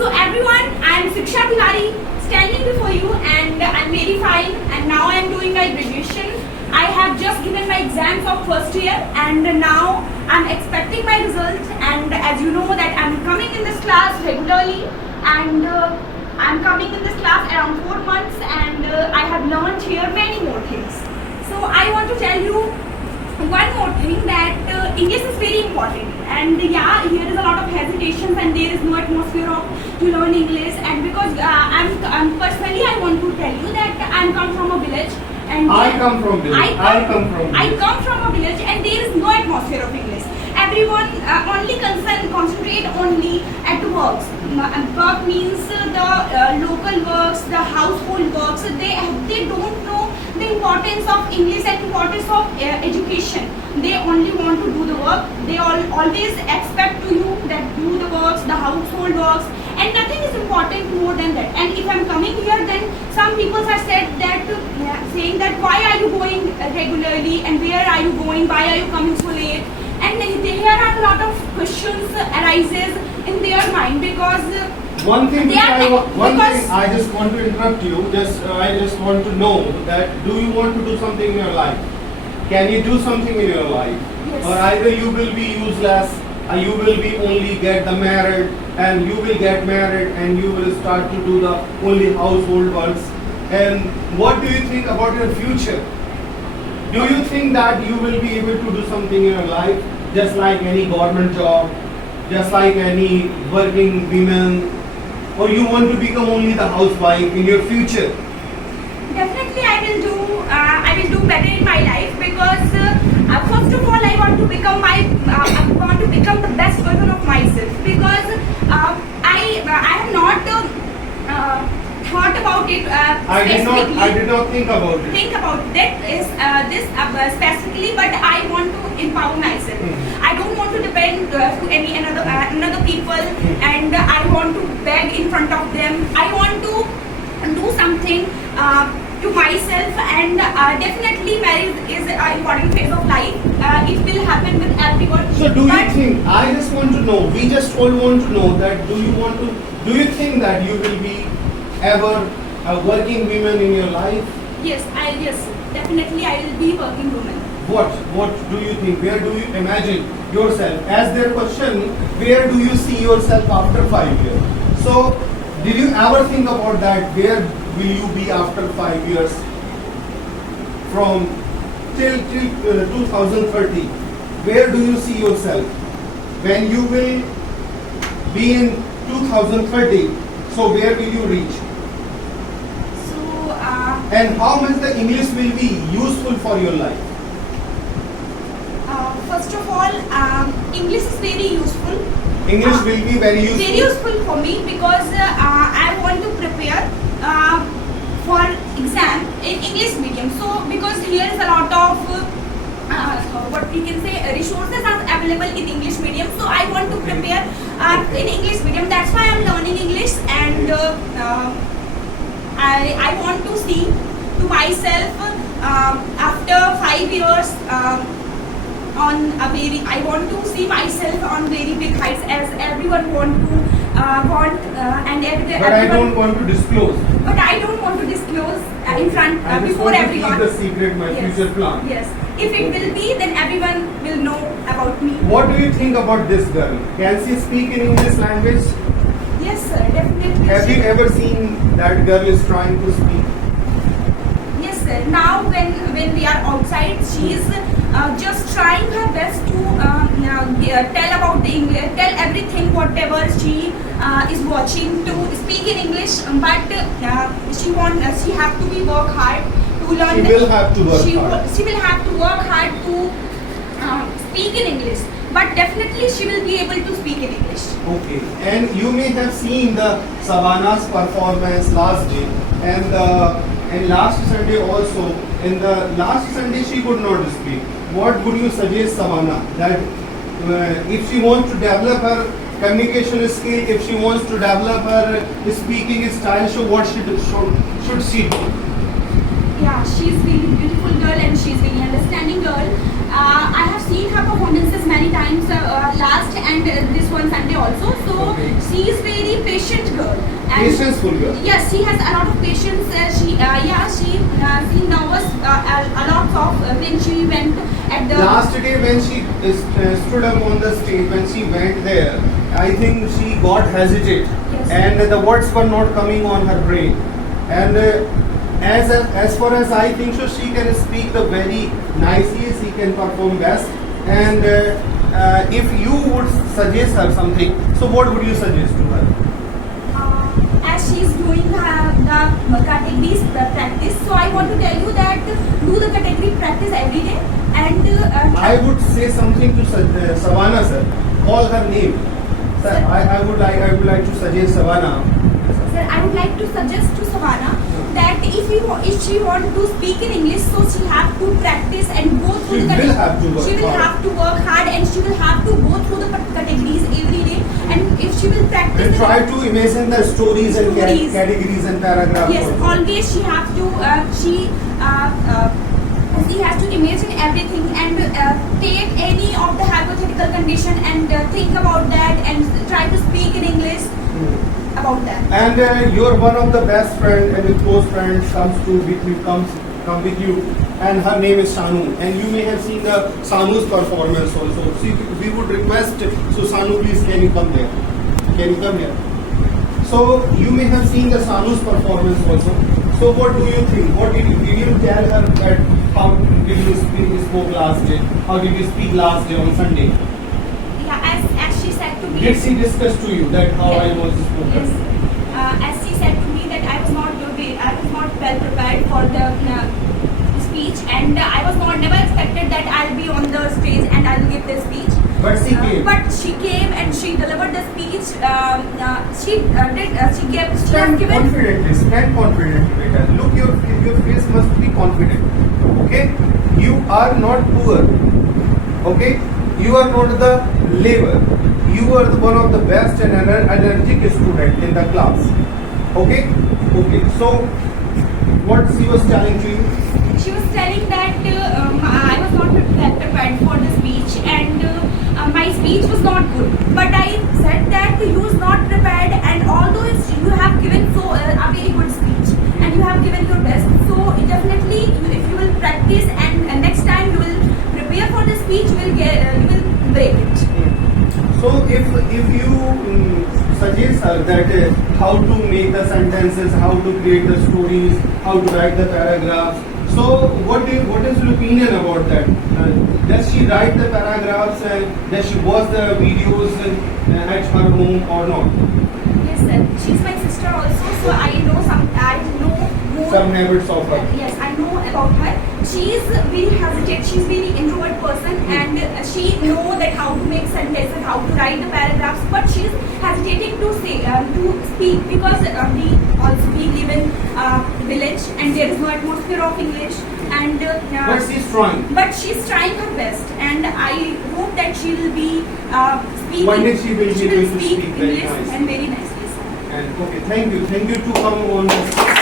So everyone, I am standing before you, and I'm very fine, and now I'm doing my graduation. I have just given my exams of first year, and now I'm expecting my result. And as you know that I'm coming in this class regularly, and I'm coming in this class around 4 months, and I have learned here many more things. So I want to tell you one more thing, that English is very important, and yeah, here is a lot of hesitations and there is no atmosphere of to learn English. And because I'm personally, I want to tell you that I come from a village, and I come from a village, and there is no atmosphere of English. Everyone only concentrate only at the works. Work means the local works, the household works. They don't know the importance of English and importance of education. They only want to do the work. They always expect to you that do the works, the household works, and nothing is important more than that. And if I'm coming here, then some people have said that, saying that why are you going regularly, and where are you going, why are you coming so late? And here are a lot of questions arises in their mind, because One thing I just want to interrupt you. I just want to know that, do you want to do something in your life? Can you do something in your life? Yes. Or either you will be useless, or you will be only get married, and you will get married and you will start to do the only household works. And what do you think about your future? Do you think that you will be able to do something in your life, just like any government job, just like any working women, or you want to become only the housewife in your future? Definitely, I will do better in my life, because first of all, I want to become the best version of myself, because I have not thought about it specifically. I did not think about it. Think about that is this specifically, but I want to empower myself. I don't want to depend to any another people, and I want to beg in front of them. I want to do something to myself, and definitely marriage is an important phase of life. It will happen with everyone. So do you think, I just want to know, we just all want to know that, do you think that you will be ever a working woman in your life? Yes, definitely I will be working woman. What do you think? Where do you imagine yourself? As their question, where do you see yourself after 5 years? So, did you ever think about that? Where will you be after 5 years? From till 2030, where do you see yourself? When you will be in 2030, so where will you reach? And how much the English will be useful for your life? First of all, English is very useful. English will be very useful. Very useful for me, because I want to prepare for exam in English medium. So because here is a lot of what we can say resources are available in English medium. So I want to prepare in English medium. That's why I'm learning English, and I want to see to myself after 5 years I want to see myself on very big heights, as everyone and everyone. But I don't want to disclose. But I don't want to disclose in front before everyone. Keep the secret, my future plan. Yes. If it will be, then everyone will know about me. What do you think about this girl? Can she speak in English language? Yes, sir, definitely. Have you ever seen that girl is trying to speak? Yes, sir. Now when we are outside, she is just trying her best to tell about the English, tell everything whatever she is watching to speak in English. But she have to be work hard to learn. She will have to work hard. She will have to work hard to speak in English. But definitely she will be able to speak in English. Okay. And you may have seen the Savannah's performance last day, and last Sunday also. In the last Sunday she could not speak. What would you suggest Savannah, that if she wants to develop her communication skill, if she wants to develop her speaking style, so what should she do? Yeah, she's really beautiful girl, and she's really understanding girl. I have seen her performances many times last and this one Sunday also. So she is very patient patient girl. And Patientful girl. yes, she has a lot of patience. She nervous a lot of when she went at the Last day when she stood up on the stage, when she went there, I think she got hesitate, Yes. and the words were not coming on her brain. And as far as I think so, she can speak the very nicely. She can perform best. And if you would suggest her something, so what would you suggest to her? as she's doing the categories practice. So I want to tell you that do the category practice every day and I would say something to Savannah, sir. Call her name. Sir, I would like to suggest Savannah. Sir, I would like to suggest to Savannah that if she want to speak in English, so she have to practice and go through She the will have to work she will hard. have to work hard and she will have to go through the categories every day. And if she will practice, And try to imagine the stories and Stories. categories and paragraphs. yes, also. always she have to she has to imagine everything and take any of the hypothetical condition and think about that and try to speak in English about that. And your one of the best friend and a close friend come with you, and her name is Sanu, and you may have seen the Sanu's performance also. See, we would request, so Sanu, please can you come here? Can you come here? So you may have seen the Sanu's performance also. So what do you think? What did you tell her that how did you spoke last day? How did you speak last day on Sunday? Yeah, as she said to me. Did she discuss to you that how I was spoken? Yes. As she said to me that I was not well prepared for the speech and I was never expected that I'll be on the stage and I'll give the speech. But she came. But she came and she delivered the speech. She has Stand given. confidently, stand confidently, beta. Look, your face must be confident. Okay? You are not poor. Okay? You are not the labor. You are one of the best and energetic student in the class. Okay? Okay. So, what she was telling to you? She was telling that I was not prepared for the speech and my speech was not good. But I said that you was not prepared and although you have given so a very good speech and you have given your best, so definitely if you will practice and next time you will prepare for the speech, you will break it. So if you suggest her that how to make the sentences, how to create the stories, how to write the paragraphs, so what is your opinion about that? Does she write the paragraphs and does she watch the videos at her home or not? Yes, sir. She's my sister also, so I know more. Some habits of her. Yes, I know about her. She is very hesitant. She's very introvert person, and she know that how to make sentences, how to write the paragraphs. But she's hesitating to speak because we live in village, and there is no atmosphere of English. And But she's trying. But she's trying her best, and I hope that she will be speaking. One day she will be able to speak speak very English nicely. and very nicely. Sir. And okay, thank you to come on.